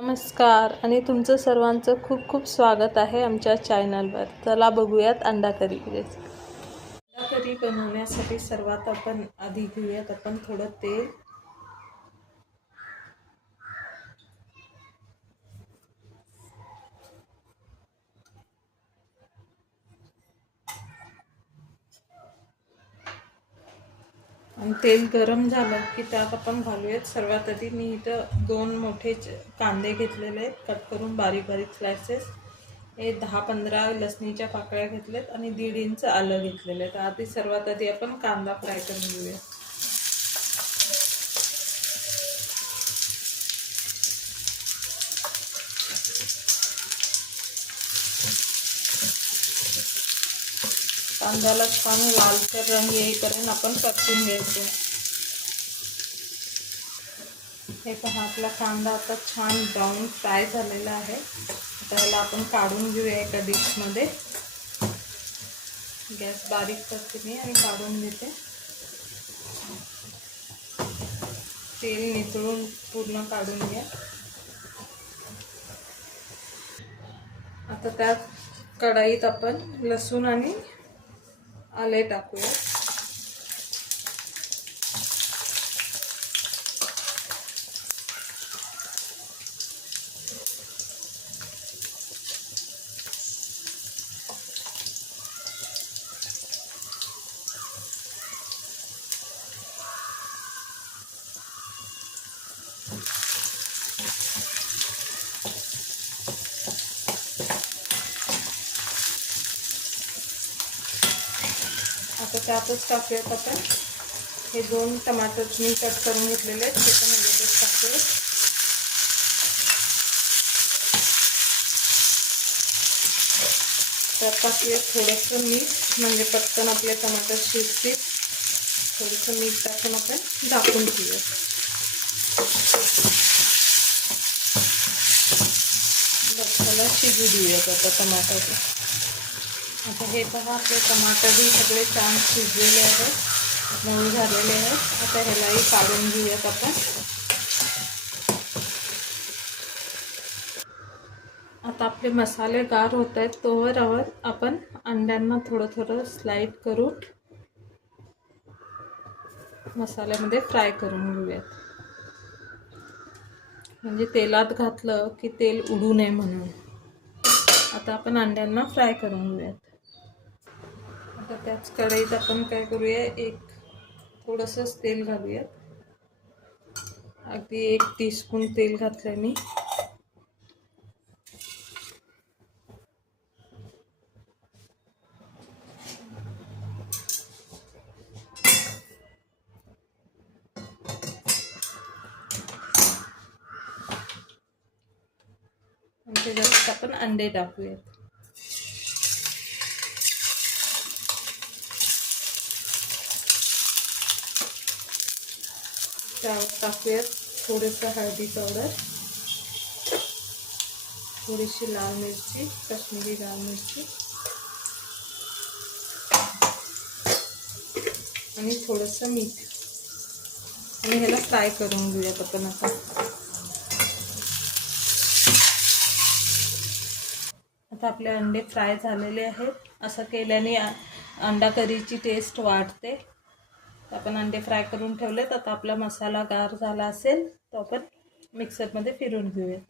नमस्कार आणि तुमचं सर्वांचं खूप खूप स्वागत आहे आमच्या चॅनलवर. चला बघूयात अंडा करी रेसिपी. अंडा करी बनवण्यासाठी सर्वात आपण आधी घेऊयात आपण थोडं तेल. आणि तेल गरम झालं की त्यात आपण घालूयात सर्वात आधी मी इथं 2 मोठे कांदे घेतलेले आहेत कट करून बारीक बारीक स्लायसेस. हे 10-15 लसणीच्या पाकळ्या घेतल्यात आणि 1.5 इंच आलं घेतलेलं आहे. तर आधी सर्वात आधी आपण कांदा फ्राय करून घेऊया. कांद्याला छान लालसर रंग येईपर्यंत आपण परतून घ्यायचं. हे पहा आपला कांदा आता छान ब्राऊन फ्राय झालेला आहे. आता याला आपण काढून घेऊया एका डिशमध्ये. गॅस बारीक करते मी आणि काढून घेते. तेल निथळून पूर्ण काढून घ्या. आता त्यात कढईत आपण लसूण आणि आले टाकूया. आता त्यातच टाकूयात आपण हे 2 टमाटर मी कट करून घेतलेले आहेत ते पण ह्याच्यातच टाकूयात. त्यात टाकूयात थोडंसं मीठ म्हणजे पटकन आपले टमाटर शिजतील. थोडंसं मीठ टाकून आपण झाकून ठेवूयात. बसायला शिजू देऊयात आता टमाटर. आता हे पहा आपले टमाटरही सगळे छान शिजलेले आहेत, मऊ झालेले आहेत. आता ह्यालाही काढून घेऊयात आपण. आता आपले मसाले गार होत आहेत तोवर आपण अंड्यांना थोडं थोडं स्लाइड करून मसाल्यामध्ये फ्राय करून घेऊयात. म्हणजे तेलात घातलं की तेल उडू नये म्हणून. आता आपण अंड्यांना फ्राय करून घेऊयात. आता त्याच कढईत आपण काय करूया, थोडंसंच तेल घालूयात. अगदी 1 टीस्पून तेल घातलंय मी. आणि त्याच्यात आपण अंडे टाकूयात. त्यावर टाकूयात थोडंसं हळदी पावडर, थोडीशी लाल मिरची, काश्मीरी लाल मिरची आणि थोडंसं मीठ. आणि ह्याला फ्राय करून घेऊयात आपण. आता आपले अंडे फ्राय झालेले आहेत. असं केल्याने अंडा करीची टेस्ट वाढते. आपण अंडे फ्राय करून ठेवलेत. आता आपला मसाला गार झाला असेल तर आपण मिक्सरमध्ये फिरून घेऊयात.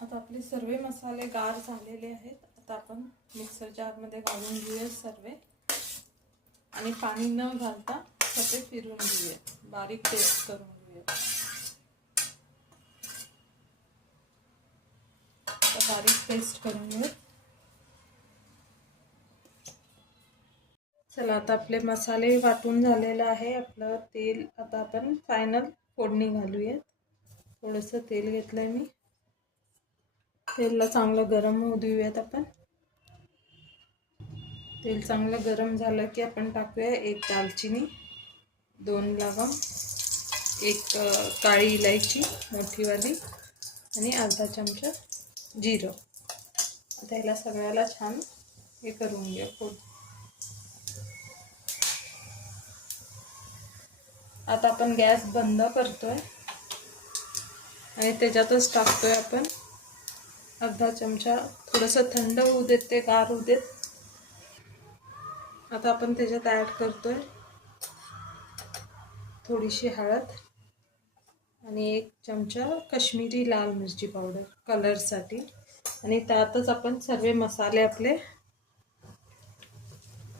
आता आपले सर्व मसाले गार झालेले आहेत. आता आपण मिक्सर जारमध्ये घालून घेऊयात सर्व आणि पाणी न घालता सगळे फिरून घेऊयात. बारीक पेस्ट करून घेऊयात. बारीक पेस्ट करून घेऊयात. चला आता आपले मसाले वाटून झालेलं आहे. आपलं तेल आता आपण फायनल फोडणी घालूयात. थोडंसं तेल घेतलंय मी. तेलला चांगलं गरम होऊ देऊयात आपण. तेल चांगलं गरम झालं की आपण टाकूया 1 दालचिनी, 2 लवंग, 1 काळी इलायची मोठीवाली आणि अर्धा चमचा जिरं. आता ह्याला सगळ्याला छान हे करून घ्या. आता आपण गॅस बंद करतोय. आणि त्याच्यातच टाकतोय आपण अर्धा चमचा, थोडंसं थंड होऊ देत, ते गार होऊ देत. आता आपण त्याच्यात ॲड करतोय थोडीशी हळद आणि 1 चमचा काश्मीरी लाल मिरची पावडर कलरसाठी. आणि त्यातच आपण सर्व मसाले आपले,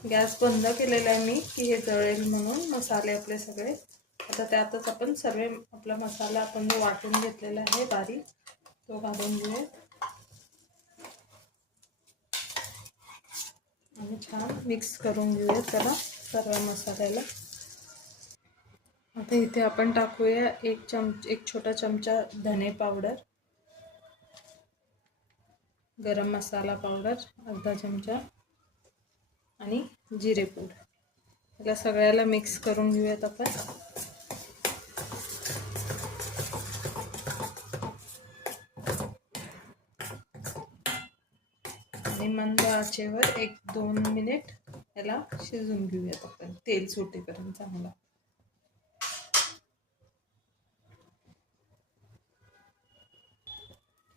गॅस बंद केलेला आहे मी की हे जळेल म्हणून, मसाले आपले सगळे. आता त्यातच आपण सर्व आपला मसाला आपण जो वाटून घेतलेला आहे बारीक, तो घालून घेऊयात आणि छान मिक्स करून घेऊयात त्याला सर्व मसाल्याला. आता इथे आपण टाकूया 1 छोटा चमचा धने पावडर, गरम मसाला पावडर अर्धा चमचा आणि जिरे पूड. याला सगळ्याला मिक्स करून घेऊयात आपण. आणि मंद आचेवर 1-2 मिनिट याला शिजून घेऊयात आपण, तेल सुटेपर्यंत चांगला.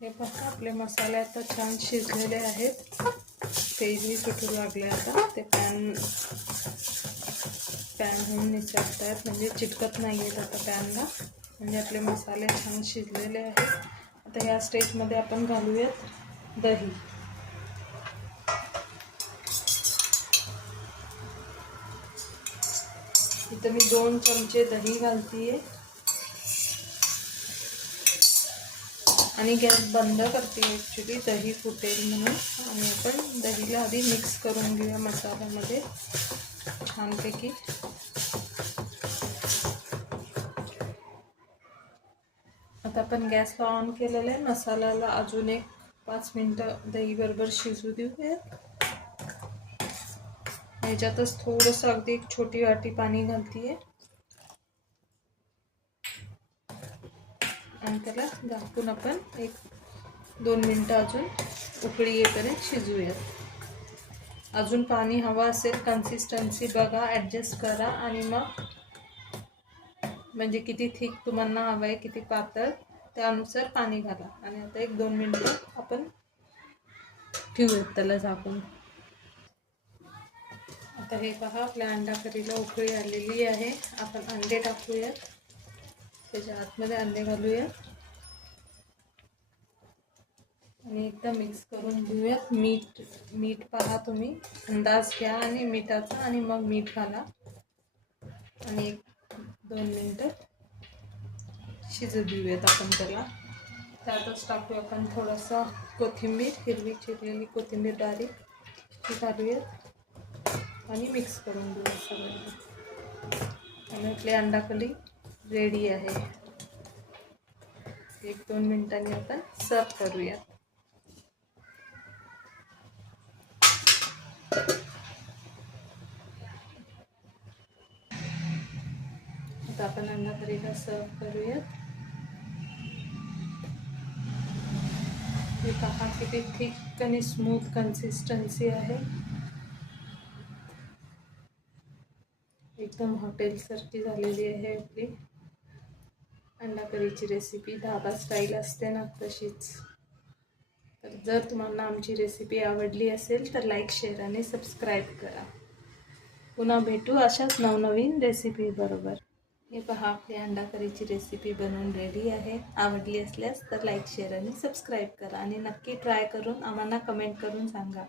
हे पहा आपले मसाले आता छान शिजलेले आहेत, तेलही सुटू लागले. आता ते पॅनहून निसटत आहेत, म्हणजे चिटकत नाही आहेत आता पॅनला, म्हणजे आपले मसाले छान शिजलेले आहेत. आता ह्या स्टेजमध्ये आपण घालूयात दही. इथं मी 2 चमचे दही घालतीये आणि गॅस बंद करते ॲक्च्युली, दही फुटेल म्हणून. आणि आपण दहीला आधी मिक्स करून घेऊया मसाल्यामध्ये छानपैकी. आता आपण गॅसला ऑन केलेला आहे. मसाल्याला अजून 5 मिनटं दही बरोबर शिजू देऊयात. ह्याच्यातच थोडंसं अगदी 1 छोटी वाटी पाणी घालतीये आणि त्याला झाकून आपण 1-2 मिनटं अजून उकळी येईपर्यंत शिजूयात. अजून पाणी हवं असेल, कन्सिस्टन्सी बघा, ॲडजस्ट करा आणि मग म्हणजे किती थिक तुम्हाला हवं आहे, किती पातळ, त्यानुसार पाणी घाला. आणि आता 1-2 मिनटं आपण ठेवूयात त्याला झाकून. आता हे पहा आपल्या अंडा करीला उकळी आलेली आहे. आपण अंडे टाकूयात, त्याच्या आतमध्ये अंडे घालूयात आणि एकदा मिक्स करून घेऊयात. मीठ पहा तुम्ही, अंदाज घ्या आणि मिठाचा, आणि मग मीठ घाला आणि 1-2 मिनटं शिजू देऊयात आपण त्याला. त्यातच टाकूया आपण थोडंसं कोथिंबीर, हिरवी चिरलेली कोथिंबीर बारीक, ती घालूयात आणि मिक्स करून घेऊया सगळं. आणि आपली अंडा करी रेडी आहे. 1-2 मिनिटांनी आपण सर्व करूया. आता आपण अंडा करीला सर्व करूयात. हे पहा किती थिक आणि स्मूथ कन्सिस्टन्सी आहे, एकदम हॉटेलसारखी झालेली आहे आपली अंडा करीची रेसिपी. ढाबा स्टाईल असते ना, तशीच. तर जर तुम्हाला आमची रेसिपी आवडली असेल तर लाईक, शेअर आणि सबस्क्राईब करा. पुन्हा भेटू अशाच नवनवीन रेसिपी बरोबर. हे पहा आपली अंडा करीची रेसिपी बनवून रेडी आहे. आवडली असल्यास तर लाईक, शेअर आणि सबस्क्राईब करा आणि नक्की ट्राय करून आम्हाला कमेंट करून सांगा.